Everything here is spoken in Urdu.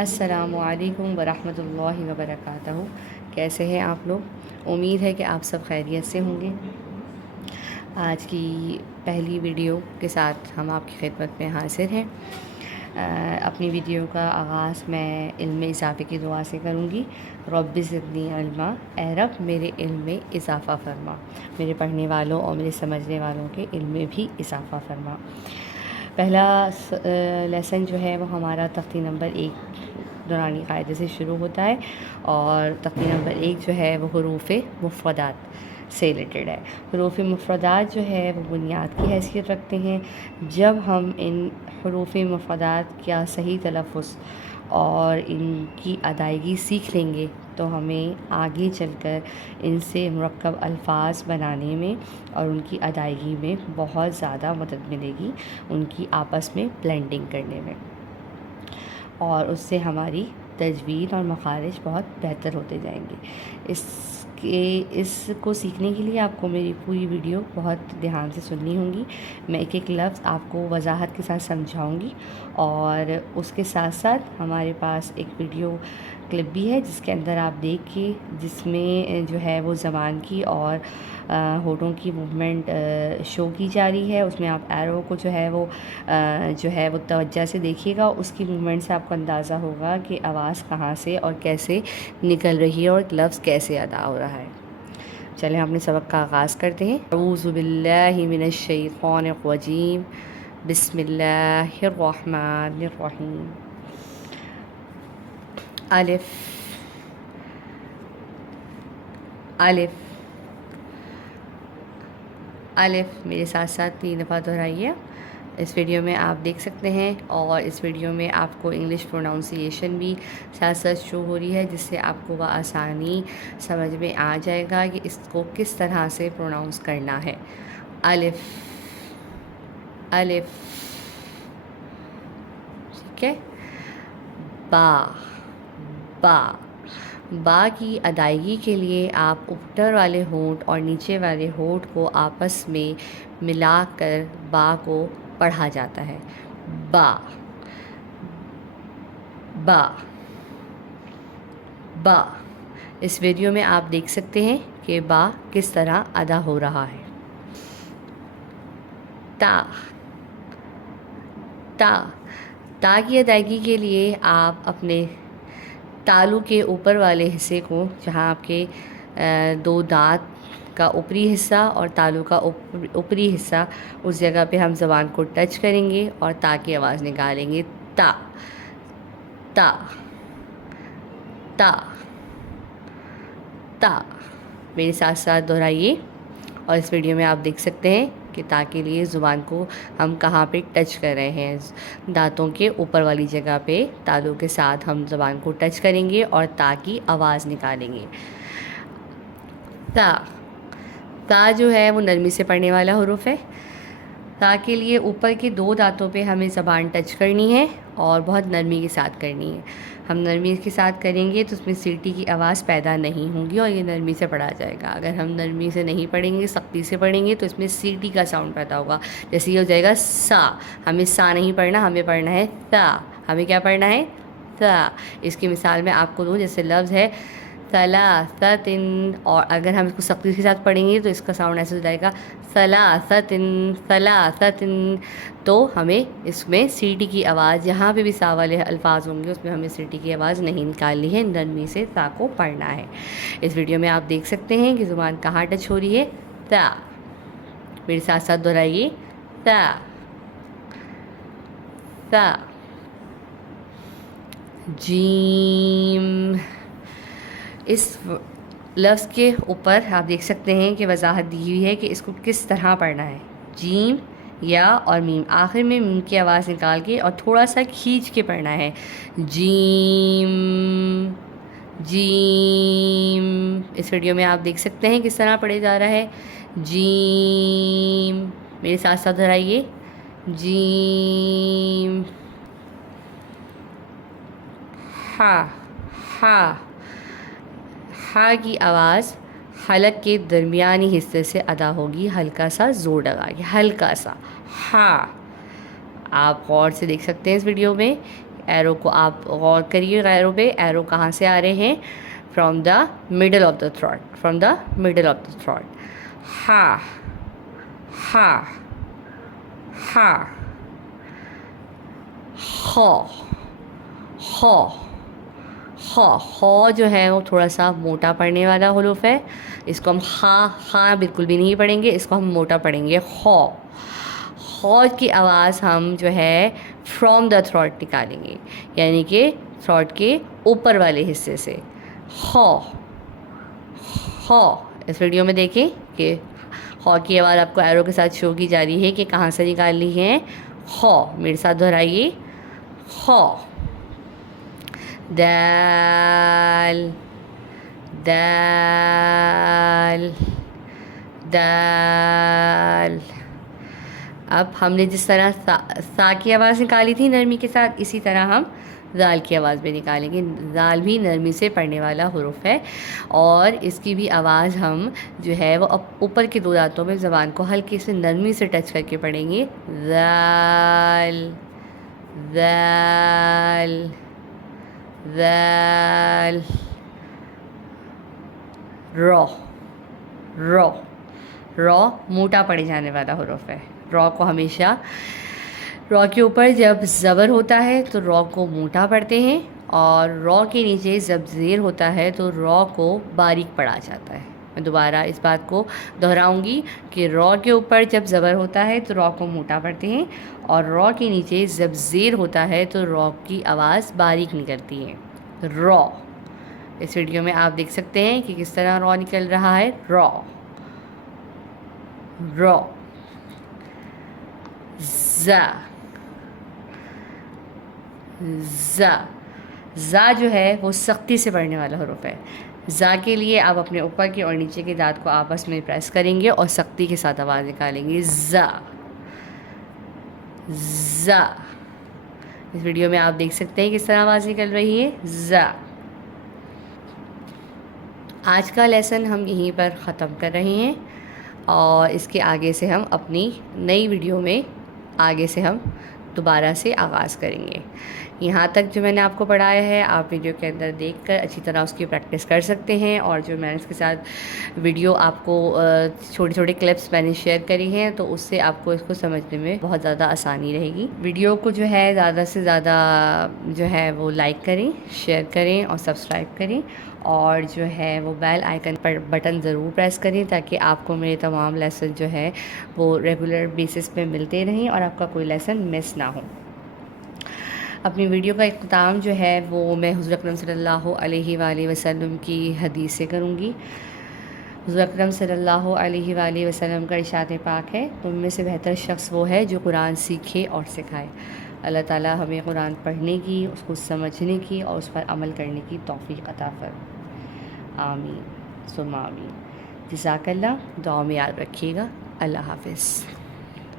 السلام علیکم ورحمۃ اللہ وبرکاتہ۔ کیسے ہیں آپ لوگ؟ امید ہے کہ آپ سب خیریت سے ہوں گے۔ آج کی پہلی ویڈیو کے ساتھ ہم آپ کی خدمت میں حاضر ہیں۔ اپنی ویڈیو کا آغاز میں علم اضافے کی دعا سے کروں گی۔ رب زدنی علما، اے رب میرے علم میں اضافہ فرما، میرے پڑھنے والوں اور میرے سمجھنے والوں کے علم میں بھی اضافہ فرما۔ پہلا لیسن جو ہے وہ ہمارا تختی نمبر 1 دورانی قاعدے سے شروع ہوتا ہے، اور تختی نمبر 1 جو ہے وہ حروف مفردات سے ریلیٹڈ ہے۔ حروف مفردات جو ہے وہ بنیاد کی حیثیت رکھتے ہیں۔ جب ہم ان حروف مفردات کا صحیح تلفظ اور ان کی ادائیگی سیکھ لیں گے تو ہمیں آگے چل کر ان سے مرکب الفاظ بنانے میں اور ان کی ادائیگی میں بہت زیادہ مدد ملے گی، ان کی آپس میں بلینڈنگ کرنے میں، اور اس سے ہماری تجوید اور مخارج بہت بہتر ہوتے جائیں گے۔ اس کو سیکھنے کے لیے آپ کو میری پوری ویڈیو بہت دھیان سے سننی ہوں گی۔ میں ایک ایک لفظ آپ کو وضاحت کے ساتھ سمجھاؤں گی، اور اس کے ساتھ ساتھ ہمارے پاس ایک ویڈیو کلپ بھی ہے جس کے اندر آپ دیکھ کے، جس میں جو ہے وہ زبان کی اور ہونٹوں کی موومنٹ شو کی جا رہی ہے۔ اس میں آپ ایرو کو جو ہے وہ توجہ سے دیکھیے گا۔ اس کی موومنٹ سے آپ کو اندازہ ہوگا کہ آواز کہاں سے اور کیسے نکل رہی ہے اور ایک لفظ کیسے ادا ہو رہا ہے۔ چلیں ہم اپنے سبق کا آغاز کرتے ہیں۔ اعوذ باللہ من الشیطان الرجیم، بسم اللہ الرحمن الرحیم۔ الف الف الف میرے ساتھ ساتھ 3 دفعہ دہرائیے۔ اس ویڈیو میں آپ دیکھ سکتے ہیں، اور اس ویڈیو میں آپ کو انگلش پروناؤنسیشن بھی ساتھ ساتھ شو ہو رہی ہے، جس سے آپ کو بآسانی سمجھ میں آ جائے گا کہ اس کو کس طرح سے پروناؤنس کرنا ہے۔ الف الف، ٹھیک ہے۔ با با با کی ادائیگی کے لیے آپ اوپر والے ہونٹ اور نیچے والے ہونٹ کو آپس میں ملا کر با کو پڑھا جاتا ہے۔ با با با۔ اس ویڈیو میں آپ دیکھ سکتے ہیں کہ با کس طرح ادا ہو رہا ہے۔ تا تا تا کی ادائیگی کے لیے آپ اپنے تالو کے اوپر والے حصے کو، جہاں آپ کے 2 دانت کا اوپری حصہ اور تالو کا اوپری حصہ، اس جگہ پہ ہم زبان کو ٹچ کریں گے اور تا کی آواز نکالیں گے۔ تا تا تا تا۔ میرے ساتھ ساتھ دہرائیے، اور اس ویڈیو میں آپ دیکھ سکتے ہیں کہ تا کے لیے زبان کو ہم کہاں پہ ٹچ کر رہے ہیں۔ دانتوں کے اوپر والی جگہ پہ تالو کے ساتھ ہم زبان کو ٹچ کریں گے اور تا کی آواز نکالیں گے۔ تا تا جو ہے وہ نرمی سے پڑھنے والا حروف ہے۔ تا کے لیے اوپر کے 2 دانتوں پہ ہمیں زبان ٹچ کرنی ہے اور بہت نرمی کے ساتھ کرنی ہے۔ ہم نرمی کے ساتھ کریں گے تو اس میں سیٹی کی آواز پیدا نہیں ہوگی اور یہ نرمی سے پڑھا جائے گا۔ اگر ہم نرمی سے نہیں پڑھیں گے، سختی سے پڑھیں گے، تو اس میں سیٹی کا ساؤنڈ پیدا ہوگا۔ جیسے یہ ہو جائے گا سا، ہمیں سا نہیں پڑھنا، ہمیں پڑھنا ہے تا۔ ہمیں کیا پڑھنا ہے؟ تا۔ اس کی مثال میں آپ کو دوں، جیسے لفظ ہے ثلاثۃ، اور اگر ہم اس کو سختی کے ساتھ پڑھیں گے تو اس کا ساؤنڈ ایسے ہو جائے گا ثلاثۃ ثلاثۃ۔ تو ہمیں اس میں سیٹی کی آواز، جہاں پہ بھی سا والے الفاظ ہوں گے اس میں ہمیں سیٹی کی آواز نہیں نکالنی ہے، نرمی سے تا کو پڑھنا ہے۔ اس ویڈیو میں آپ دیکھ سکتے ہیں کہ زبان کہاں ٹچ ہو رہی ہے؟ تا۔ میرے ساتھ ساتھ دہرائیے، تا تا۔ جیم۔ اس لفظ کے اوپر آپ دیکھ سکتے ہیں کہ وضاحت دی ہوئی ہے کہ اس کو کس طرح پڑھنا ہے۔ جیم، یا اور میم، آخر میں میم کی آواز نکال کے اور تھوڑا سا کھینچ کے پڑھنا ہے۔ جیم جیم۔ اس ویڈیو میں آپ دیکھ سکتے ہیں کس طرح پڑھے جا رہا ہے۔ جیم۔ میرے ساتھ ساتھ دہرائیے، جیم۔ ہا ہا ہا کی آواز حلق کے درمیانی حصے سے ادا ہوگی، ہلکا سا زور لگا کے، ہلکا سا ہا۔ آپ غور سے دیکھ سکتے ہیں اس ویڈیو میں ایرو کو آپ غور کریے، ایرو پہ، ایرو کہاں سے آ رہے ہیں؟ From the middle of the throat, from the middle of the throat. ہا ہا ہا، خو خو خو. خو جو ہے وہ تھوڑا سا موٹا پڑھنے والا حروف ہے. اس کو ہم خا بالکل بھی نہیں پڑھیں گے، اس کو ہم موٹا پڑھیں گے. خو. خو کی آواز ہم جو ہے فرام دا تھروٹ نکالیں گے، یعنی کہ تھروٹ کے اوپر والے حصے سے. خو خو. اس ویڈیو میں دیکھیں کہ خو کی آواز آپ کو ایرو کے ساتھ شو کی جا رہی ہے کہ کہاں سے نکالنی ہے. خو. میرے ساتھ دہرائیے. خو. دال دال دال. اب ہم نے جس طرح سا کی آواز نکالی تھی نرمی کے ساتھ، اسی طرح ہم زال کی آواز بھی نکالیں گے. زال بھی نرمی سے پڑھنے والا حروف ہے، اور اس کی بھی آواز ہم جو ہے وہ اوپر کے دو دانتوں میں زبان کو ہلکے سے نرمی سے ٹچ کر کے پڑھیں گے. زال زال زال. رو رو رو موٹا پڑے جانے والا حروف ہے. رو کو ہمیشہ، رو کے اوپر جب زبر ہوتا ہے تو رو کو موٹا پڑھتے ہیں، اور رو کے نیچے جب زیر ہوتا ہے تو رو کو باریک پڑھا جاتا ہے. میں دوبارہ اس بات کو دہراؤں گی کہ رو کے اوپر جب زبر ہوتا ہے تو رو کو موٹا پڑھتے ہیں، اور رو کے نیچے جب زیر ہوتا ہے تو رو کی آواز باریک نکلتی ہے. رو. اس ویڈیو میں آپ دیکھ سکتے ہیں کہ کس طرح رو نکل رہا ہے. رو رو. زا زا. زا جو ہے وہ سختی سے پڑھنے والا حروف ہے. زا کے لیے آپ اپنے اوپر کے اور نیچے کے دانت کو آپس میں پریس کریں گے اور سختی کے ساتھ آواز نکالیں گے. زا زا. اس ویڈیو میں آپ دیکھ سکتے ہیں کس طرح آواز نکل رہی ہے. زا. آج کا لیسن ہم یہیں پر ختم کر رہے ہیں، اور اس کے آگے سے ہم اپنی نئی ویڈیو میں آگے سے ہم دوبارہ سے آغاز کریں گے. یہاں تک جو میں نے آپ کو پڑھایا ہے آپ ویڈیو کے اندر دیکھ کر اچھی طرح اس کی پریکٹس کر سکتے ہیں، اور جو میں نے اس کے ساتھ ویڈیو آپ کو چھوٹے چھوٹے کلپس میں نے شیئر کری ہیں تو اس سے آپ کو اس کو سمجھنے میں بہت زیادہ آسانی رہے گی. ویڈیو کو جو ہے زیادہ سے زیادہ جو ہے وہ لائک کریں، شیئر کریں اور سبسکرائب کریں، اور جو ہے وہ بیل آئیکن پر بٹن ضرور پریس کریں تاکہ آپ کو میرے تمام لیسن جو ہے وہ ریگولر بیسس پہ ملتے رہیں اور آپ کا کوئی لیسن مس نہ ہو. اپنی ویڈیو کا اختتام جو ہے وہ میں حضور اکرم صلی اللہ علیہ وآلہ وسلم کی حدیث سے کروں گی. حضور اکرم صلی اللہ علیہ وآلہ وسلم کا ارشاد پاک ہے، تم میں سے بہتر شخص وہ ہے جو قرآن سیکھے اور سکھائے. اللہ تعالیٰ ہمیں قرآن پڑھنے کی، اس کو سمجھنے کی اور اس پر عمل کرنے کی توفیق عطا فرمائے. آمین ثم آمین. جزاک اللہ. دعا میں یاد رکھیے گا. اللہ حافظ.